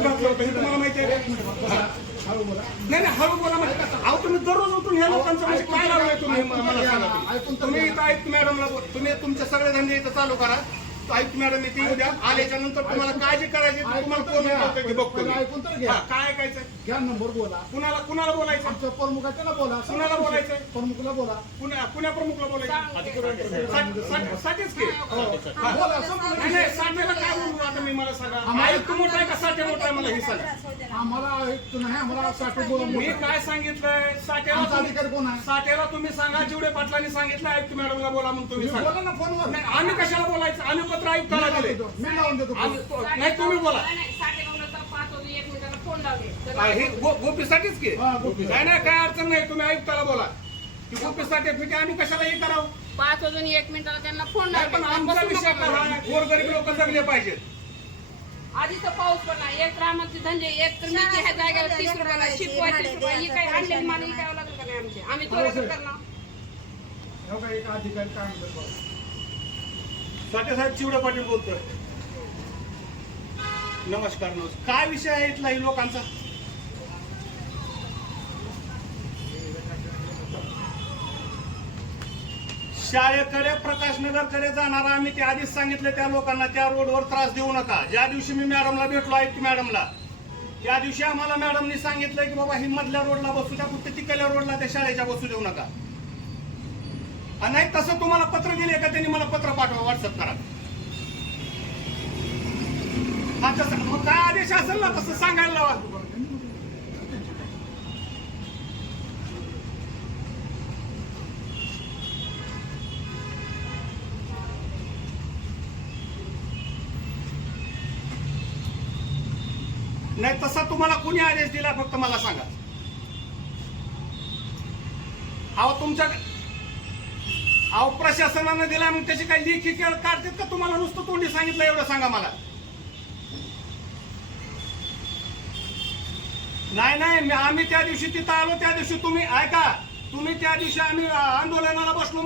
कोण घातलं होतं हे तुम्हाला माहिती आहे? नाही नाही हळू बोला म्हणजे अहो तुम्ही दररोज उठून ह्या लोकांचं म्हणजे काय लावलंय तुम्ही मला सांगा. तुम्ही इथं आयुक्त मॅडमला तुम्ही तुमचे सगळे धंदे इथं चालू करा. आयुक्त मॅडम येते उद्या आल्याच्या नंतर तुम्हाला काय जे करायचे तुम्हाला कोण बोलतोय ते बघतो. काय ऐकायचं घ्या नंबर बोला. कुणाला बोलायचं? आमच्या प्रमुखाला त्याला बोला. कुणाला बोलायचं? प्रमुखला बोला. कुण्या प्रमुखला बोलायचं? साठेच की नाही साठेला काय बोलू आता मी मला सांगा. आयुक्त मोठा आहे का साठे मोठा आहे मला हे सांगा. आम्हाला आयुक्त नाही आम्हाला साठे बोला. मी काय सांगितलंय साठेला अधिकारी कोण आहे? साठेला तुम्ही सांगा जेवढे पाटलांनी सांगितलं आयुक्त मॅडमला बोला म्हणून तुम्ही सांगा ना फोनवर. नाही आम्ही कशाला बोलायचं? आम्ही पत्र आयुक्ताला दिले. मी लावून देतो. नाही तुम्ही बोला. हे गोपीसाठीच की नाही नाही काय अडचण नाही. तुम्ही आयुक्ताला बोला की गोपीसाठी फिटे आम्ही कशाला हे करावं. 5 वाजून 1 मिनिटाला त्यांना फोन नाही पण आमचा विषय गोरगरीब लोक जगले पाहिजेत. आधीच पाऊस पडला. एक रामाचे धंदे एक तर मी ह्या जागेवर 30 रुपयाला शिकवाय 30 रुपये ही काही आणलेली माल विकावं लागेल का नाही आमचे आम्ही चोऱ्या करणार. एक अधिकारी काय साठे साहेब चिवडे पाटील बोलतोय. नमस्कार काय विषय आहे इथला ही लोकांचा? शाळेकडे प्रकाशनगरकडे जाणारा आम्ही ते आधीच सांगितलं त्या लोकांना त्या रोडवर त्रास देऊ नका. ज्या दिवशी मी मॅडमला भेटलो आयुक्त मॅडमला त्या दिवशी आम्हाला मॅडमनी सांगितलं की बाबा ही मधल्या रोडला बसू द्या फक्त तिकडल्या रोडला त्या शाळेच्या बसू देऊ नका. नाही तसं तुम्हाला पत्र दिले का त्यांनी मला पत्र पाठवा व्हॉट्सअप करा. हा तसं मग काय आदेश असेल ना तसं सांगायला लावा. नाही तसा तुम्हाला कुणी आदेश दिला फक्त मला सांगा. अहो तुमच्या प्रशासनाने दिला मग त्याची काही लेखी काढतात का तुम्हाला नुसतं तोंडी सांगितलं एवढं सांगा मला. नाही आम्ही त्या दिवशी तिथं आलो त्या दिवशी तुम्ही ऐका तुम्ही त्या दिवशी आम्ही आंदोलनाला बसलो.